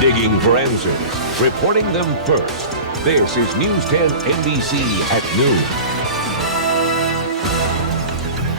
Digging for answers, reporting them first. This is News 10 NBC at noon.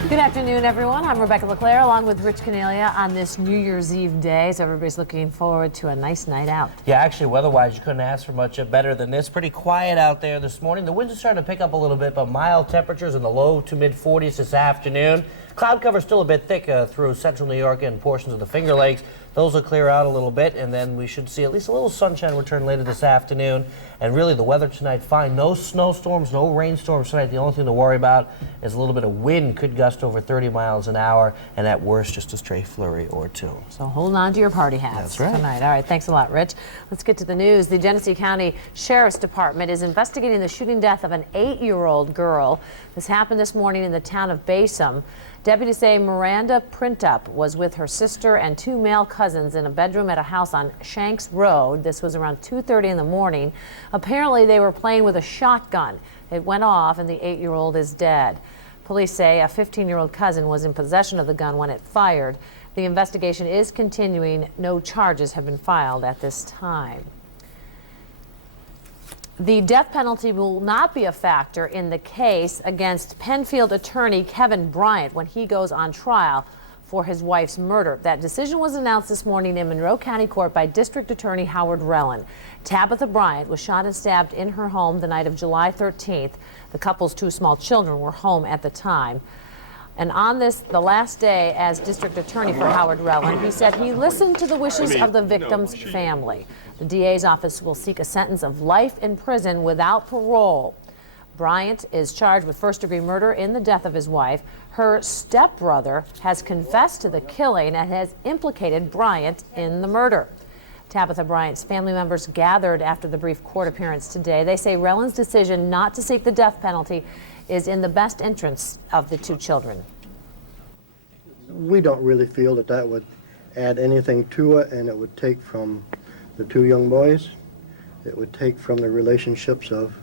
Good afternoon, everyone. I'm Rebecca LeClaire along with Rich Cornelia on this New Year's Eve day. So everybody's looking forward to a nice night out. Yeah, actually, weather-wise, you couldn't ask for much better than this. Pretty quiet out there this morning. The winds are starting to pick up a little bit, but mild temperatures in the low to mid-40s this afternoon. Cloud cover still a bit thick through central New York and portions of the Finger Lakes. Those will clear out a little bit, and then we should see at least a little sunshine return later this afternoon. And really, the weather tonight, fine. No snowstorms, no rainstorms tonight. The only thing to worry about is a little bit of wind. Could gust over 30 miles an hour, and at worst, just a stray flurry or two. So hold on to your party hats. That's right. Tonight. All right, thanks a lot, Rich. Let's get to the news. The Genesee County Sheriff's Department is investigating the shooting death of an 8-year-old girl. This happened this morning in the town of Basom. Deputies say Miranda Printup was with her sister and 2 male cousins in a bedroom at a house on Shanks Road. This was around 2:30 in the morning. Apparently, they were playing with a shotgun. It went off and the 8-year-old is dead. Police say a 15-year-old cousin was in possession of the gun when it fired. The investigation is continuing. No charges have been filed at this time. The death penalty will not be a factor in the case against Penfield attorney Kevin Bryant when he goes on trial for his wife's murder. That decision was announced this morning in Monroe County Court by District Attorney Howard Relin. Tabitha Bryant was shot and stabbed in her home the night of July 13th. The couple's 2 small children were home at the time. And on this, the last day as district attorney for Howard Relin, he said he listened to the wishes of the victim's family. The DA's office will seek a sentence of life in prison without parole. Bryant is charged with first-degree murder in the death of his wife. Her stepbrother has confessed to the killing and has implicated Bryant in the murder. Tabitha Bryant's family members gathered after the brief court appearance today. They say Relin's decision not to seek the death penalty is in the best interest of the 2 children. We don't really feel that that would add anything to it, and it would take from the 2 young boys. It would take from the relationships of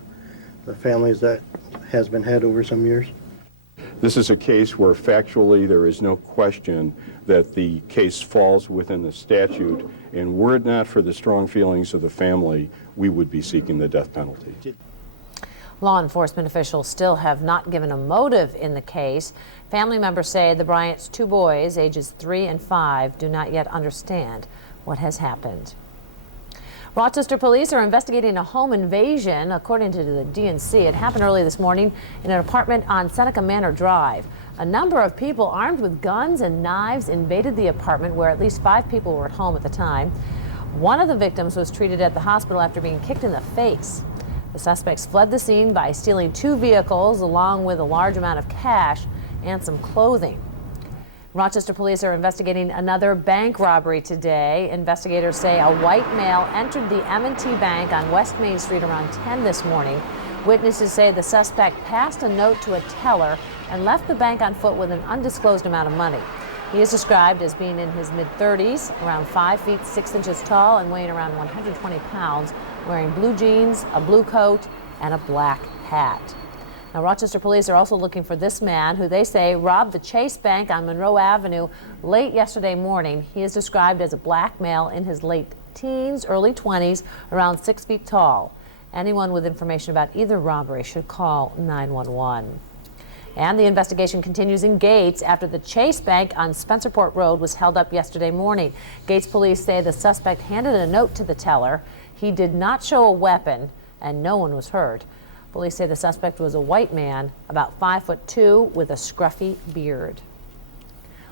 the families that has been had over some years. This is a case where factually there is no question that the case falls within the statute, and were it not for the strong feelings of the family, we would be seeking the death penalty. Law enforcement officials still have not given a motive in the case. Family members say the Bryant's 2 boys, ages 3 and 5, do not yet understand what has happened. Rochester police are investigating a home invasion, according to the DNC. It happened early this morning in an apartment on Seneca Manor Drive. A number of people armed with guns and knives invaded the apartment where at least 5 people were at home at the time. One of the victims was treated at the hospital after being kicked in the face. The suspects fled the scene by stealing 2 vehicles along with a large amount of cash and some clothing. Rochester police are investigating another bank robbery today. Investigators say a white male entered the M&T Bank on West Main Street around 10 this morning. Witnesses say the suspect passed a note to a teller and left the bank on foot with an undisclosed amount of money. He is described as being in his mid-30s, around 5 feet 6 inches tall and weighing around 120 pounds, wearing blue jeans, a blue coat, and a black hat. Now, Rochester police are also looking for this man who they say robbed the Chase Bank on Monroe Avenue late yesterday morning. He is described as a black male in his late teens, early 20s, around 6 feet tall. Anyone with information about either robbery should call 911. And the investigation continues in Gates after the Chase Bank on Spencerport Road was held up yesterday morning. Gates police say the suspect handed a note to the teller. He did not show a weapon and no one was hurt. Police say the suspect was a white man, about 5'2", with a scruffy beard.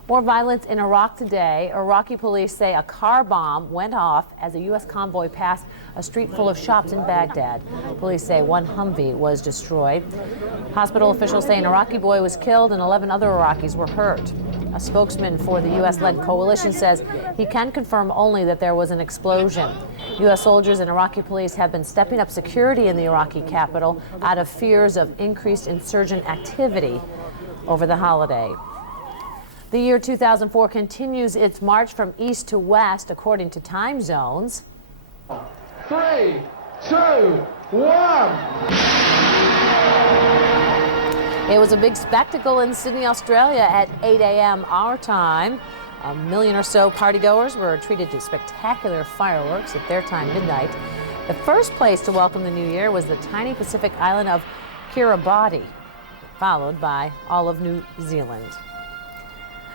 More violence in Iraq today. Iraqi police say a car bomb went off as a U.S. convoy passed a street full of shops in Baghdad. Police say 1 Humvee was destroyed. Hospital officials say an Iraqi boy was killed and 11 other Iraqis were hurt. A spokesman for the U.S.-led coalition says he can confirm only that there was an explosion. U.S. soldiers and Iraqi police have been stepping up security in the Iraqi capital out of fears of increased insurgent activity over the holiday. The year 2004 continues its march from east to west according to time zones. 3, 2, 1. It was a big spectacle in Sydney, Australia at 8 a.m. our time. A million or so partygoers were treated to spectacular fireworks at their time midnight. The first place to welcome the new year was the tiny Pacific island of Kiribati, followed by all of New Zealand.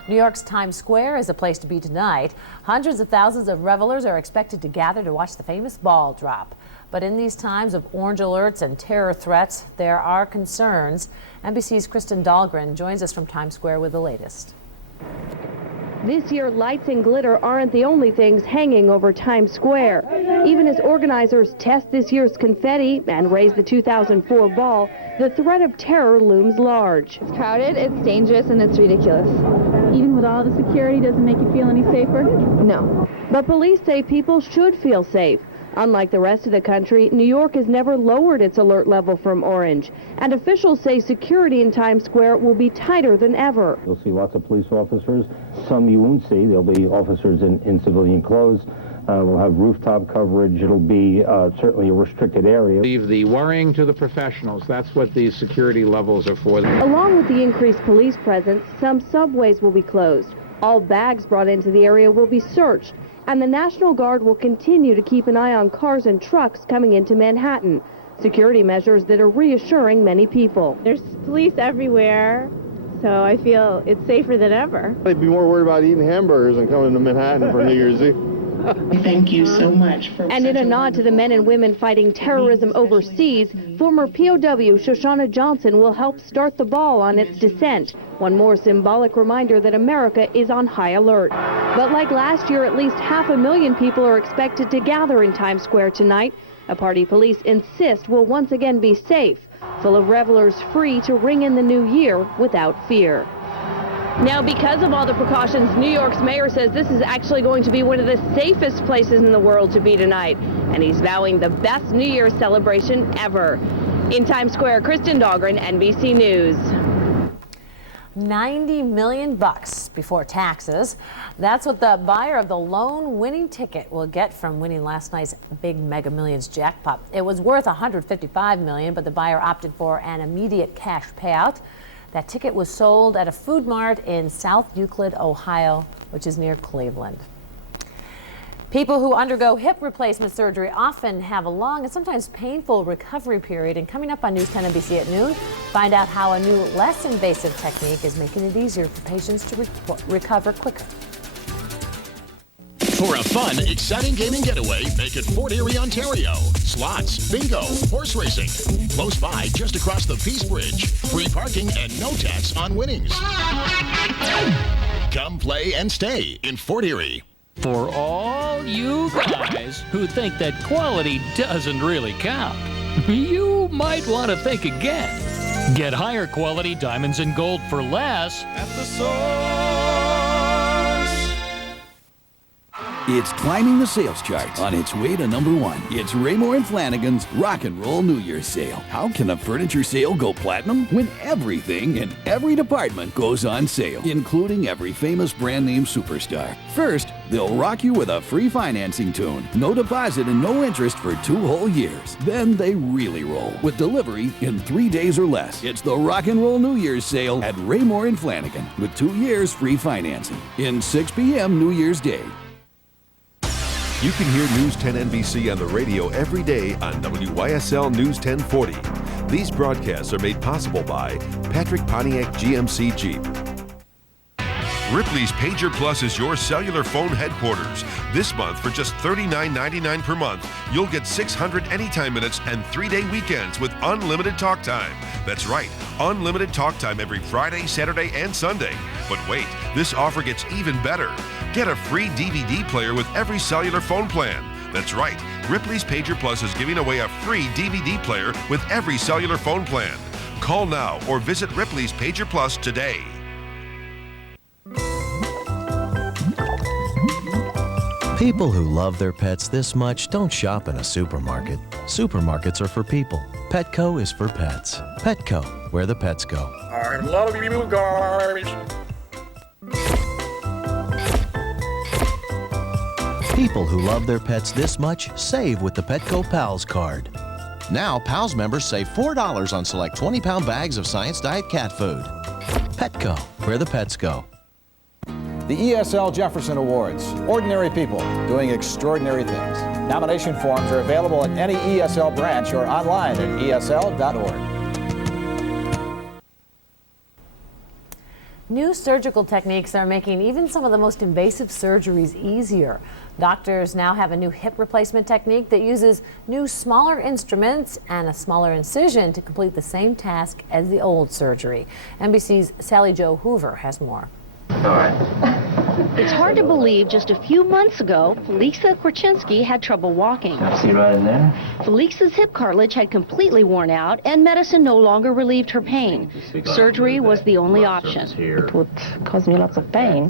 New York's Times Square is a place to be tonight. Hundreds of thousands of revelers are expected to gather to watch the famous ball drop. But in these times of orange alerts and terror threats, there are concerns. NBC's Kristen Dahlgren joins us from Times Square with the latest. This year, lights and glitter aren't the only things hanging over Times Square. Even as organizers test this year's confetti and raise the 2004 ball, the threat of terror looms large. It's crowded, it's dangerous, and it's ridiculous. Even with all the security, doesn't make you feel any safer? No. But police say people should feel safe. Unlike the rest of the country, New York has never lowered its alert level from orange. And officials say security in Times Square will be tighter than ever. You'll see lots of police officers. Some you won't see. There'll be officers in civilian clothes. We'll have rooftop coverage. It'll be certainly a restricted area. Leave the worrying to the professionals. That's what these security levels are for. Along with the increased police presence, some subways will be closed. All bags brought into the area will be searched. And the National Guard will continue to keep an eye on cars and trucks coming into Manhattan. Security measures that are reassuring many people. There's police everywhere, so I feel it's safer than ever. They'd be more worried about eating hamburgers than coming to Manhattan for New Year's Eve. Thank you so much. And in a nod to the men and women fighting terrorism overseas, former POW Shoshana Johnson will help start the ball on its descent. One more symbolic reminder that America is on high alert. But like last year, at least 500,000 people are expected to gather in Times Square tonight, a party police insist will once again be safe, full of revelers free to ring in the new year without fear. Now, because of all the precautions, New York's mayor says this is actually going to be one of the safest places in the world to be tonight. And he's vowing the best New Year's celebration ever. In Times Square, Kristen Dahlgren, NBC News. $90 million before taxes. That's what the buyer of the lone winning ticket will get from winning last night's big Mega Millions jackpot. It was worth $155 million, but the buyer opted for an immediate cash payout. That ticket was sold at a food mart in South Euclid, Ohio, which is near Cleveland. People who undergo hip replacement surgery often have a long and sometimes painful recovery period. And coming up on News 10 NBC at noon, find out how a new, less invasive technique is making it easier for patients to recover quicker. For a fun, exciting gaming getaway, make it Fort Erie, Ontario. Slots, bingo, horse racing. Close by, just across the Peace Bridge. Free parking and no tax on winnings. Come play and stay in Fort Erie. For all you guys who think that quality doesn't really count, you might want to think again. Get higher quality diamonds and gold for less at the source. It's climbing the sales charts on its way to #1. It's Raymore and Flanagan's Rock and Roll New Year's Sale. How can a furniture sale go platinum when everything in every department goes on sale, including every famous brand name superstar? First, they'll rock you with a free financing tune, no deposit and no interest for 2 whole years. Then they really roll with delivery in 3 days or less. It's the Rock and Roll New Year's Sale at Raymore and Flanagan with 2 years free financing in 6 p.m. New Year's Day. You can hear News 10 NBC on the radio every day on WYSL News 1040. These broadcasts are made possible by Patrick Pontiac GMC Jeep. Ripley's Pager Plus is your cellular phone headquarters. This month, for just $39.99 per month, you'll get 600 anytime minutes and 3-day weekends with unlimited talk time. That's right, unlimited talk time every Friday, Saturday, and Sunday. But wait, this offer gets even better. Get a free DVD player with every cellular phone plan. That's right, Ripley's Pager Plus is giving away a free DVD player with every cellular phone plan. Call now or visit Ripley's Pager Plus today. People who love their pets this much don't shop in a supermarket. Supermarkets are for people. Petco is for pets. Petco, where the pets go. I love you guys. People who love their pets this much save with the Petco Pals card. Now, Pals members save $4 on select 20-pound bags of Science Diet cat food. Petco, where the pets go. The ESL Jefferson Awards. Ordinary people doing extraordinary things. Nomination forms are available at any ESL branch or online at esl.org. New surgical techniques are making even some of the most invasive surgeries easier. Doctors now have a new hip replacement technique that uses new smaller instruments and a smaller incision to complete the same task as the old surgery. NBC's Sally Jo Hoover has more. All right. It's hard to believe just a few months ago, Felixa Korchinski had trouble walking. See right in there? Felixa's hip cartilage had completely worn out and medicine no longer relieved her pain. Surgery was the only option. It would cause me lots of pain.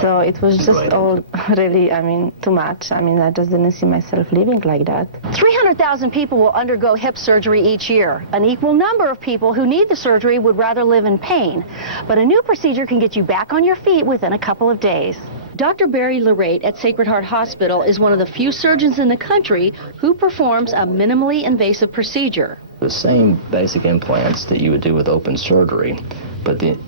So it was just all really, too much. I just didn't see myself living like that. 300,000 people will undergo hip surgery each year. An equal number of people who need the surgery would rather live in pain. But a new procedure can get you back on your feet within a couple of days. Dr. Barry Larate at Sacred Heart Hospital is one of the few surgeons in the country who performs a minimally invasive procedure. The same basic implants that you would do with open surgery, but the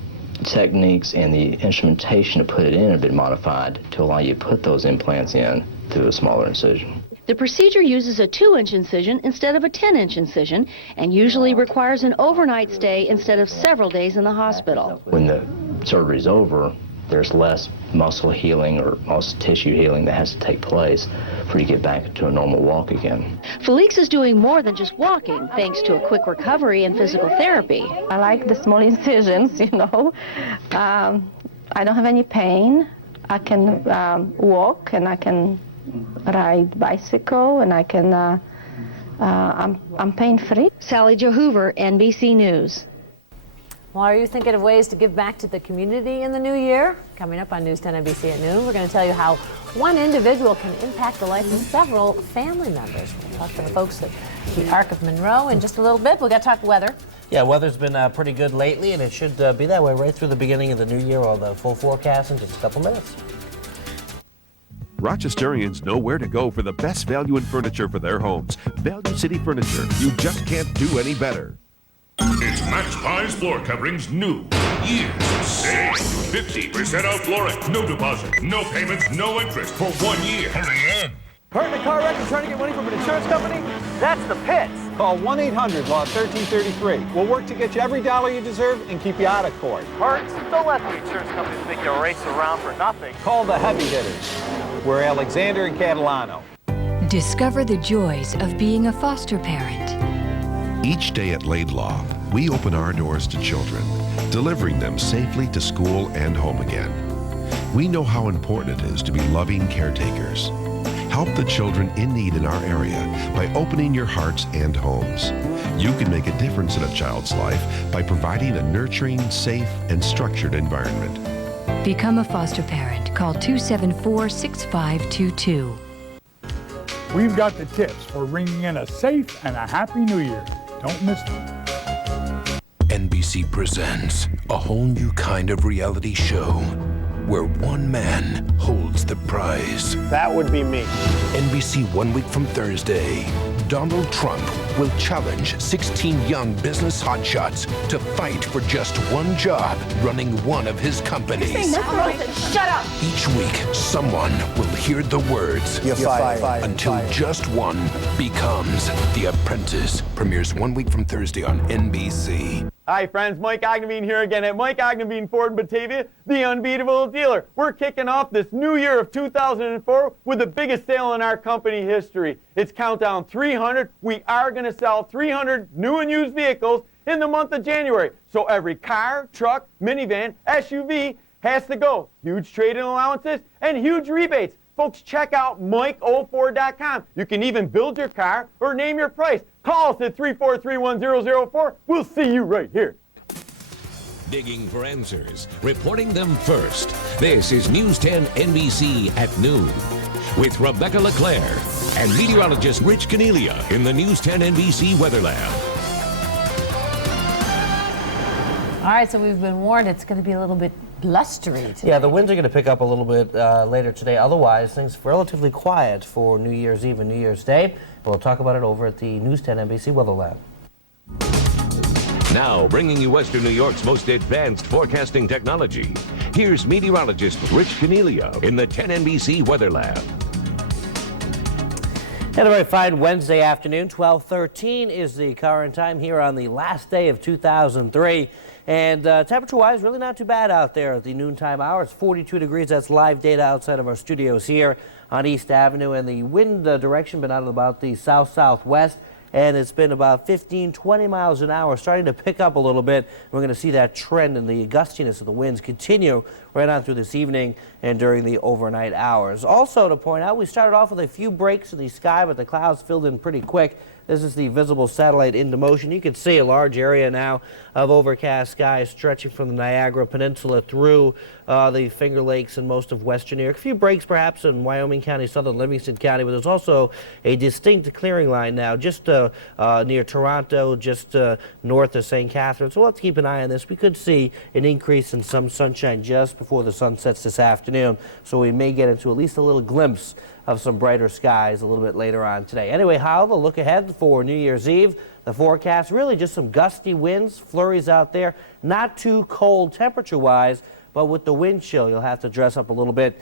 techniques and the instrumentation to put it in have been modified to allow you to put those implants in through a smaller incision. The procedure uses a 2-inch incision instead of a 10-inch incision and usually requires an overnight stay instead of several days in the hospital. When the surgery's over, there's less muscle healing or muscle tissue healing that has to take place for you to get back to a normal walk again. Felix is doing more than just walking, thanks to a quick recovery and physical therapy. I like the small incisions, I don't have any pain. I can walk and I can ride bicycle and I can, I'm pain-free. Sally Jo Hoover, NBC News. Well, are you thinking of ways to give back to the community in the new year? Coming up on News 10 NBC at noon, we're going to tell you how one individual can impact the life of several family members. We'll talk to the folks at the Arc of Monroe in just a little bit. We've got to talk weather. Yeah, weather's been pretty good lately, and it should be that way right through the beginning of the new year, or the full forecast in just a couple minutes. Rochesterians know where to go for the best value in furniture for their homes. Value City Furniture. You just can't do any better. It's Max Buys Floor Coverings new year. Save 50% off flooring. No deposit, no payments, no interest for 1 year. Hurry in. Hurt in a car wreck and trying to get money from an insurance company? That's the pits. Call 1-800-LAW-1333. We'll work to get you every dollar you deserve and keep you out of court. Hurt? Don't let the insurance companies make you race around for nothing. Call the heavy hitters. We're Alexander and Catalano. Discover the joys of being a foster parent. Each day at Laidlaw, we open our doors to children, delivering them safely to school and home again. We know how important it is to be loving caretakers. Help the children in need in our area by opening your hearts and homes. You can make a difference in a child's life by providing a nurturing, safe, and structured environment. Become a foster parent. Call 274-6522. We've got the tips for ringing in a safe and a happy new year. Don't miss them. NBC presents a whole new kind of reality show where one man holds the prize. That would be me. NBC 1 week from Thursday. Donald Trump will challenge 16 young business hotshots to fight for just one job running one of his companies. Shut up! Each week, someone will hear the words You're fired. until just one becomes The Apprentice. Premieres 1 week from Thursday on NBC. Hi friends, Mike Ogneveen here again at Mike Ogneveen Ford in Batavia, the unbeatable dealer. We're kicking off this new year of 2004 with the biggest sale in our company history. It's Countdown 300. We are going to sell 300 new and used vehicles in the month of January. So every car, truck, minivan, SUV has to go. Huge trade-in allowances and huge rebates. Folks, check out Mike04.com. You can even build your car or name your price. Call us at 343-1004. We'll see you right here. Digging for answers, reporting them first. This is News 10 NBC at noon with Rebecca LeClaire and meteorologist Rich Cornelia in the News 10 NBC Weather Lab. All right, so we've been warned it's going to be a little bit blustery today. Yeah, the winds are going to pick up a little bit later today. Otherwise, things relatively quiet for New Year's Eve and New Year's Day. We'll talk about it over at the News 10 NBC Weather Lab. Now, bringing you Western New York's most advanced forecasting technology. Here's meteorologist Rich Cornelia in the 10 NBC Weather Lab. And a very fine Wednesday afternoon. 12:13 is the current time here on the last day of 2003. And temperature-wise, really not too bad out there at the noontime hour. It's 42 degrees. That's live data outside of our studios here on East Avenue. And the wind direction been out of about the south-southwest. And it's been about 15, 20 miles an hour, starting to pick up a little bit. We're going to see that trend and the gustiness of the winds continue right on through this evening and during the overnight hours. Also to point out, we started off with a few breaks in the sky, but the clouds filled in pretty quick. This is the visible satellite into motion. You can see a large area now of overcast skies stretching from the Niagara Peninsula through the Finger Lakes and most of western New York. A few breaks perhaps in Wyoming County, southern Livingston County, but there's also a distinct clearing line now just near Toronto, just north of St. Catharines. So let's keep an eye on this. We could see an increase in some sunshine just before the sun sets this afternoon, so we may get into at least a little glimpse of some brighter skies a little bit later on today. Anyway, how the look ahead for New Year's Eve. The forecast, really just some gusty winds, flurries out there. Not too cold temperature-wise, but with the wind chill, you'll have to dress up a little bit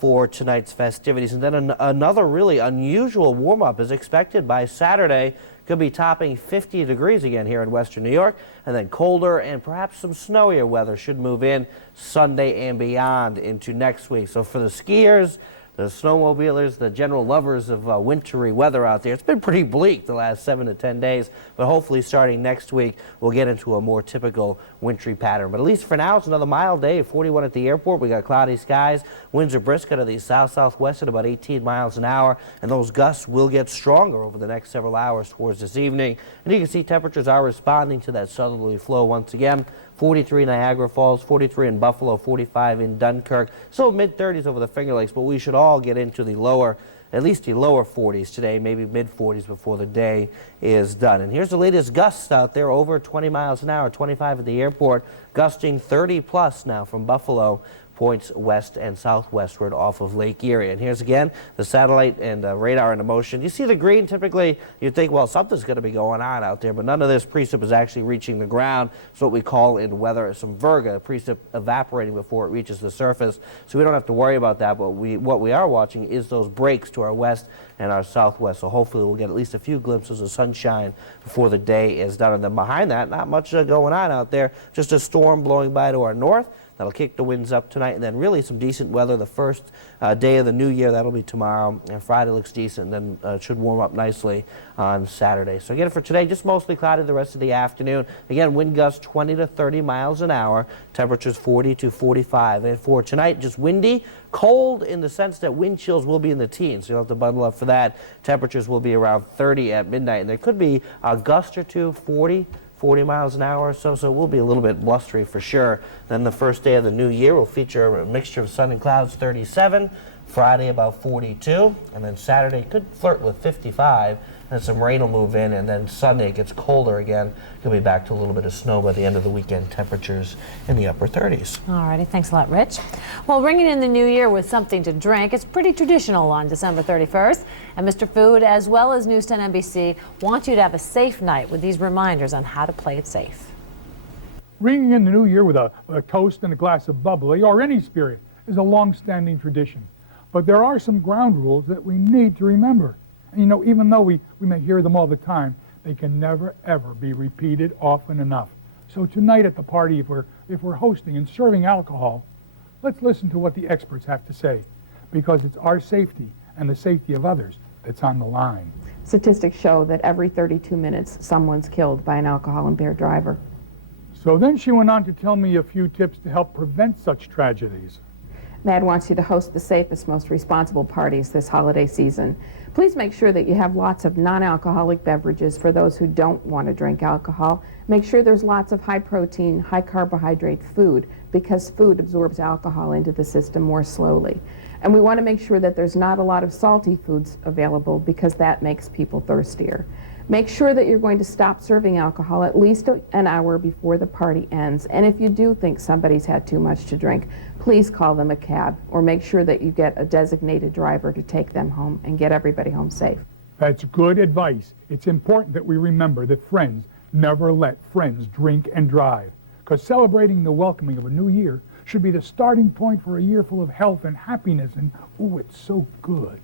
for tonight's festivities. And then another really unusual warm-up is expected by Saturday. Could be topping 50 degrees again here in western New York. And then colder and perhaps some snowier weather should move in Sunday and beyond into next week. So for the skiers, the snowmobilers, the general lovers of wintry weather out there, it's been pretty bleak the last 7 to 10 days, but hopefully starting next week, we'll get into a more typical wintry pattern. But at least for now, it's another mild day, 41 at the airport. We got cloudy skies. Winds are brisk out of the south-southwest at about 18 miles an hour, and those gusts will get stronger over the next several hours towards this evening. And you can see temperatures are responding to that southerly flow once again. 43 in Niagara Falls, 43 in Buffalo, 45 in Dunkirk. So mid-30s over the Finger Lakes, but we should all get into the lower, at least the lower 40s today, maybe mid-40s before the day is done. And here's the latest gusts out there, over 20 miles an hour, 25 at the airport, gusting 30 plus now from Buffalo, points west and southwestward off of Lake Erie. And here's again the satellite and radar into motion. You see the green, typically you'd think, well, something's going to be going on out there, but none of this precip is actually reaching the ground. It's what we call in weather some virga, precip evaporating before it reaches the surface. So we don't have to worry about that, but what we are watching is those breaks to our west and our southwest. So hopefully we'll get at least a few glimpses of sunshine before the day is done. And then behind that, not much going on out there, just a storm blowing by to our north. That'll kick the winds up tonight, and then really some decent weather the first day of the new year. That'll be tomorrow, and Friday looks decent, and then should warm up nicely on Saturday. So again, for today, just mostly cloudy the rest of the afternoon. Again, wind gusts 20 to 30 miles an hour, temperatures 40 to 45. And for tonight, just windy, cold in the sense that wind chills will be in the teens, so you'll have to bundle up for that. Temperatures will be around 30 at midnight, and there could be a gust or two, 40 miles an hour or so it will be a little bit blustery for sure. Then the first day of the new year will feature a mixture of sun and clouds, 37. Friday about 42, and then Saturday could flirt with 55, and some rain will move in, and then Sunday it gets colder again. Could be back to a little bit of snow by the end of the weekend, temperatures in the upper 30s. All righty, thanks a lot, Rich. Well, ringing in the new year with something to drink, it's pretty traditional on December 31st, and Mr. Food, as well as News 10 NBC, want you to have a safe night with these reminders on how to play it safe. Ringing in the new year with a toast and a glass of bubbly, or any spirit, is a long-standing tradition. But there are some ground rules that we need to remember. And you know, even though we may hear them all the time, they can never, ever be repeated often enough. So tonight at the party, if we're hosting and serving alcohol, let's listen to what the experts have to say, because it's our safety and the safety of others that's on the line. Statistics show that every 32 minutes, someone's killed by an alcohol-impaired driver. So then she went on to tell me a few tips to help prevent such tragedies. MAD wants you to host the safest, most responsible parties this holiday season. Please make sure that you have lots of non-alcoholic beverages for those who don't want to drink alcohol. Make sure there's lots of high-protein, high-carbohydrate food, because food absorbs alcohol into the system more slowly. And we want to make sure that there's not a lot of salty foods available, because that makes people thirstier. Make sure that you're going to stop serving alcohol at least an hour before the party ends. And if you do think somebody's had too much to drink, please call them a cab, or make sure that you get a designated driver to take them home and get everybody home safe. That's good advice. It's important that we remember that friends never let friends drink and drive, because celebrating the welcoming of a new year should be the starting point for a year full of health and happiness. And, ooh, it's so good.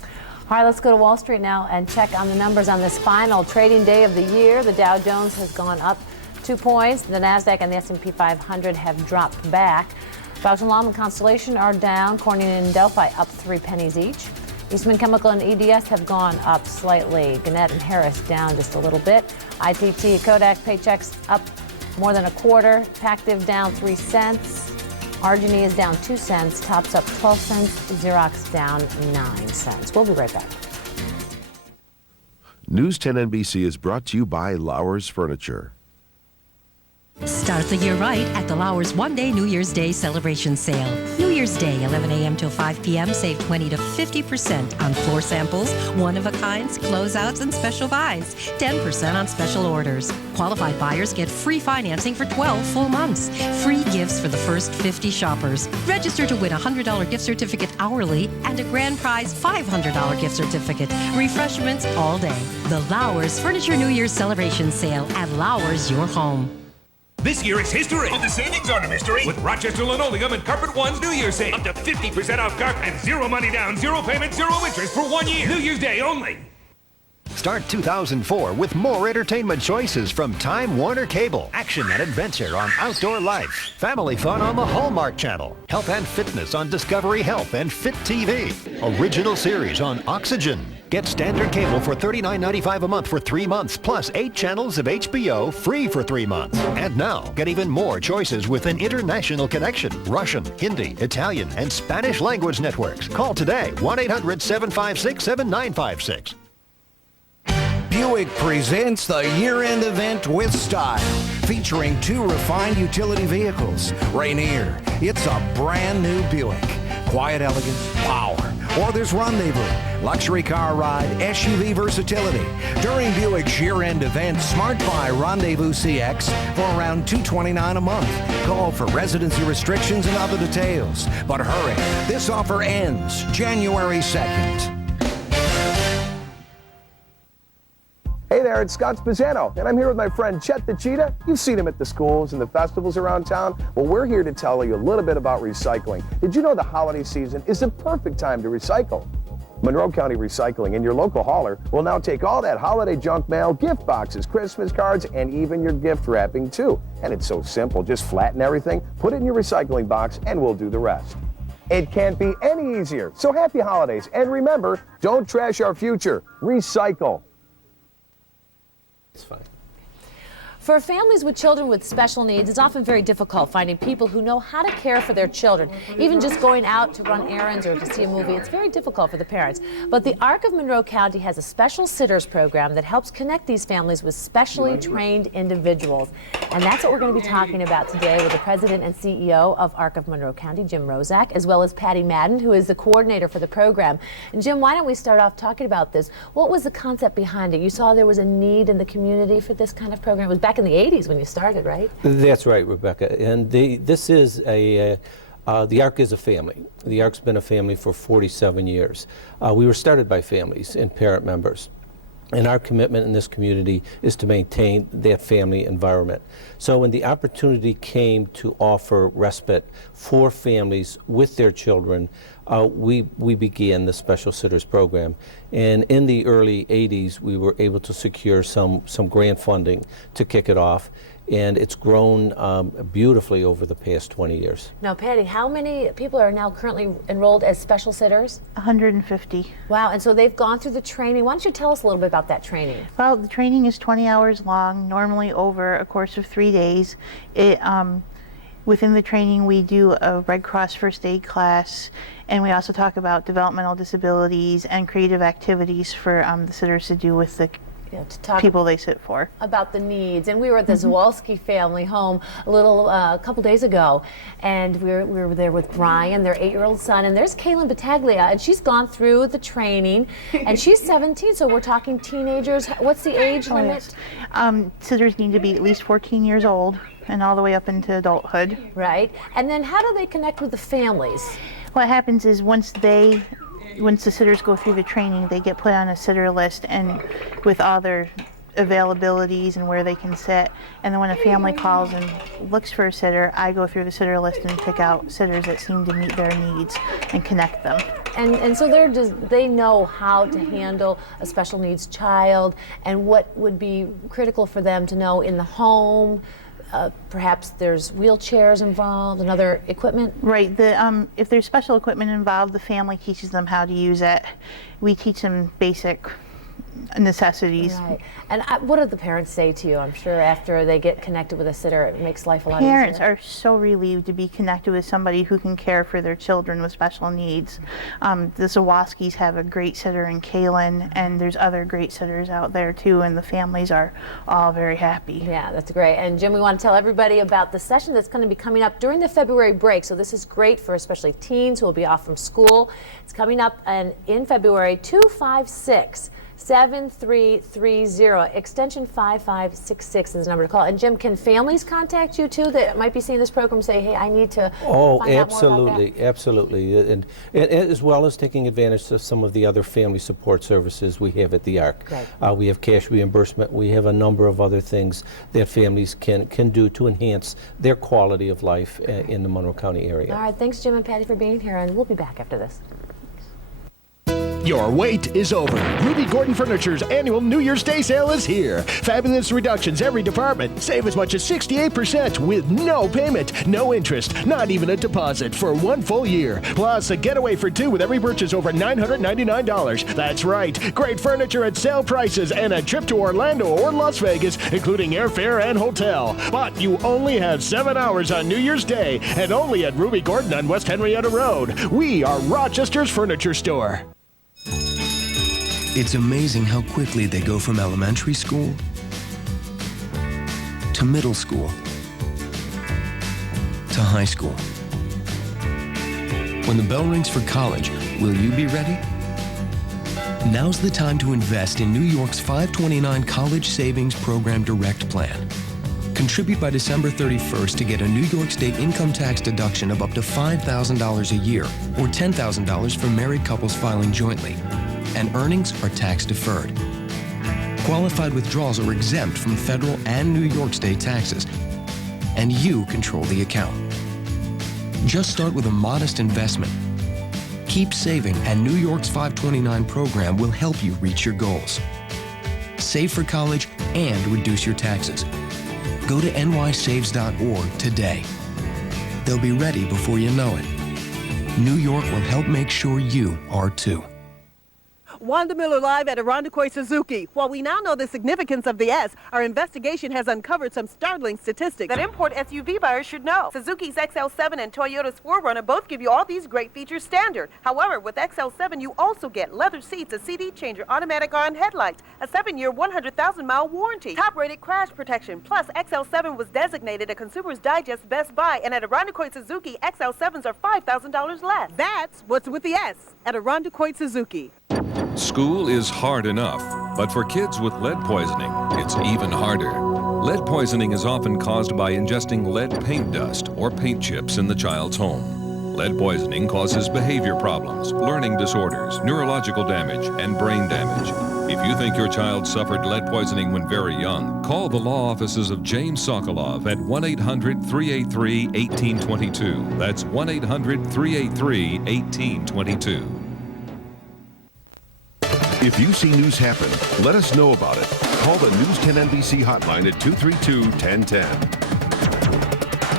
All right, let's go to Wall Street now and check on the numbers on this final trading day of the year. The Dow Jones has gone up 2 points. The NASDAQ and the S&P 500 have dropped back. Bausch & Lomb and Constellation are down. Corning and Delphi up 3 pennies each. Eastman Chemical and EDS have gone up slightly. Gannett and Harris down just a little bit. ITT, Kodak, Paychex up more than a quarter. Pactiv down 3 cents. Arginine is down 2 cents. Top's up 12 cents. Xerox down 9 cents. We'll be right back. News 10 NBC is brought to you by Lauer's Furniture. Start the year right at the Lauer's one-day New Year's Day celebration sale. New Year's Day, 11 a.m. till 5 p.m. Save 20 to 50% on floor samples, one-of-a-kinds, closeouts, and special buys. 10% on special orders. Qualified buyers get free financing for 12 full months. Free gifts for the first 50 shoppers. Register to win a $100 gift certificate hourly and a grand prize $500 gift certificate. Refreshments all day. The Lauer's Furniture New Year's celebration sale at Lauer's Your Home. This year is history. But the savings aren't a mystery. With Rochester Linoleum and Carpet One's New Year's sale. Up to 50% off carpet and 0 money down, 0 payment, 0 interest for 1 year. New Year's Day only. Start 2004 with more entertainment choices from Time Warner Cable. Action and adventure on Outdoor Life. Family fun on the Hallmark Channel. Health and fitness on Discovery Health and Fit TV. Original series on Oxygen. Get standard cable for $39.95 a month for 3 months, plus 8 channels of HBO free for 3 months. And now, get even more choices with an international connection. Russian, Hindi, Italian, and Spanish language networks. Call today, 1-800-756-7956. Buick presents the year-end event with style, featuring 2 refined utility vehicles. Rainier, it's a brand new Buick. Quiet elegance, power, or there's Rendezvous, luxury car ride, SUV versatility. During Buick's year-end event, Smart Buy Rendezvous CX for around $229 a month. Call for residency restrictions and other details. But hurry, this offer ends January 2nd. Hey there, it's Scott Spezzano, and I'm here with my friend Chet the Cheetah. You've seen him at the schools and the festivals around town. Well, we're here to tell you a little bit about recycling. Did you know the holiday season is the perfect time to recycle? Monroe County Recycling and your local hauler will now take all that holiday junk mail, gift boxes, Christmas cards, and even your gift wrapping too. And it's so simple, just flatten everything, put it in your recycling box, and we'll do the rest. It can't be any easier. So happy holidays, and remember, don't trash our future, recycle. It's fine. For families with children with special needs, it's often very difficult finding people who know how to care for their children. Even just going out to run errands or to see a movie, it's very difficult for the parents. But the ARC of Monroe County has a special sitters program that helps connect these families with specially trained individuals. And that's what we're going to be talking about today with the president and CEO of ARC of Monroe County, Jim Rozak, as well as Patty Madden, who is the coordinator for the program. And Jim, why don't we start off talking about this? What was the concept behind it? You saw there was a need in the community for this kind of program. It was back in the 80s when you started, right? That's right, Rebecca. And this is the ARC is a family. The ARC's been a family for 47 years. We were started by families and parent members. And our commitment in this community is to maintain that family environment. So when the opportunity came to offer respite for families with their children, we began the Special Sitters Program. And in the early 80s, we were able to secure some grant funding to kick it off. And it's grown beautifully over the past 20 years. Now, Patty, how many people are now currently enrolled as special sitters? 150. Wow, and so they've gone through the training. Why don't you tell us a little bit about that training? Well, the training is 20 hours long, normally over a course of 3 days. Within the training, we do a Red Cross first aid class, and we also talk about developmental disabilities and creative activities for the sitters to do with the to talk people they sit for. About the needs. And we were at the Zawalski family home a couple days ago, and we were there with Brian, their 8-year-old son, and there's Kaylin Battaglia, and she's gone through the training, and she's 17, so we're talking teenagers. What's the age limit? Yes. Sitters need to be at least 14 years old and all the way up into adulthood. Right. And then how do they connect with the families? What happens is once the sitters go through the training, they get put on a sitter list and with all their availabilities and where they can sit. And then when a family calls and looks for a sitter, I go through the sitter list and pick out sitters that seem to meet their needs and connect them. And so they know how to handle a special needs child and what would be critical for them to know in the home. Perhaps there's wheelchairs involved and other equipment? Right. If there's special equipment involved, the family teaches them how to use it. We teach them basic necessities. Right. And what do the parents say to you? I'm sure after they get connected with a sitter, it makes life a lot easier. Parents are so relieved to be connected with somebody who can care for their children with special needs. The Zawadzkis have a great sitter in Kaylin, and there's other great sitters out there too, and the families are all very happy. Yeah, that's great. And Jim, we want to tell everybody about the session that's going to be coming up during the February break. So this is great for especially teens who will be off from school. It's coming up in February. 256-7330, extension 5566 is the number to call. And Jim, can families contact you too that might be seeing this program and say, hey, I need to find out more about that? Absolutely. And as well as taking advantage of some of the other family support services we have at the ARC. Right. We have cash reimbursement. We have a number of other things that families can do to enhance their quality of life in the Monroe County area. All right, thanks Jim and Patty for being here, and we'll be back after this. Your wait is over. Ruby Gordon Furniture's annual New Year's Day sale is here. Fabulous reductions every department. Save as much as 68% with no payment, no interest, not even a deposit for 1 full year. Plus a getaway for 2 with every purchase over $999. That's right. Great furniture at sale prices and a trip to Orlando or Las Vegas, including airfare and hotel. But you only have 7 hours on New Year's Day and only at Ruby Gordon on West Henrietta Road. We are Rochester's furniture store. It's amazing how quickly they go from elementary school to middle school to high school. When the bell rings for college, will you be ready? Now's the time to invest in New York's 529 College Savings Program Direct Plan. Contribute by December 31st to get a New York State income tax deduction of up to $5,000 a year or $10,000 for married couples filing jointly. And earnings are tax deferred. Qualified withdrawals are exempt from federal and New York State taxes, and you control the account. Just start with a modest investment. Keep saving, and New York's 529 program will help you reach your goals. Save for college and reduce your taxes. Go to nysaves.org today. They'll be ready before you know it. New York will help make sure you are too. Wanda Miller live at Irondequoit Suzuki. While we now know the significance of the S, our investigation has uncovered some startling statistics that import SUV buyers should know. Suzuki's XL7 and Toyota's 4Runner both give you all these great features standard. However, with XL7 you also get leather seats, a CD changer, automatic on headlights, a 7-year, 100,000-mile warranty, top-rated crash protection. Plus, XL7 was designated a Consumer's Digest Best Buy, and at Irondequoit Suzuki, XL7s are $5,000 less. That's what's with the S at Irondequoit Suzuki. School is hard enough, but for kids with lead poisoning, it's even harder. Lead poisoning is often caused by ingesting lead paint dust or paint chips in the child's home. Lead poisoning causes behavior problems, learning disorders, neurological damage, and brain damage. If you think your child suffered lead poisoning when very young, call the law offices of James Sokolov at 1-800-383-1822. That's 1-800-383-1822. If you see news happen, let us know about it. Call the News 10 NBC hotline at 232-1010.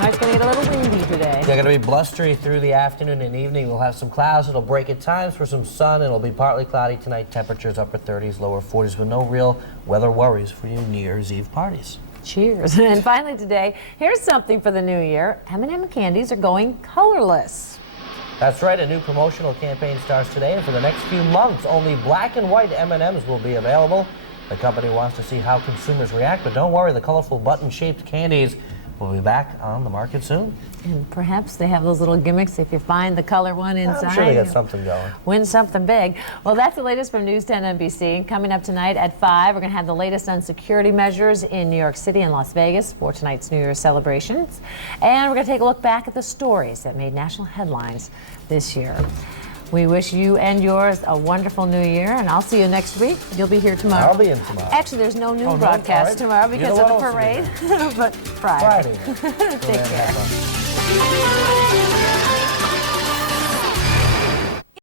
It's going to get a little windy today. They're going to be blustery through the afternoon and evening. We'll have some clouds. It'll break at times for some sun. It'll be partly cloudy tonight. Temperatures upper 30s, lower 40s, with no real weather worries for your New Year's Eve parties. Cheers. And finally today, here's something for the new year. M&M candies are going colorless. That's right, a new promotional campaign starts today, and for the next few months, only black and white M&Ms will be available. The company wants to see how consumers react, but don't worry, the colorful button-shaped candies will be back on the market soon. And perhaps they have those little gimmicks. If you find the color one inside, I'm sure they got something going. Win something big. Well, that's the latest from News 10 NBC. Coming up tonight at 5, we're going to have the latest on security measures in New York City and Las Vegas for tonight's New Year's celebrations. And we're going to take a look back at the stories that made national headlines this year. We wish you and yours a wonderful new year, and I'll see you next week. You'll be here tomorrow. I'll be in tomorrow. Actually, there's no noon Oh, no? broadcast All right. tomorrow You because know of the what else parade, to but Friday. Friday. Take care.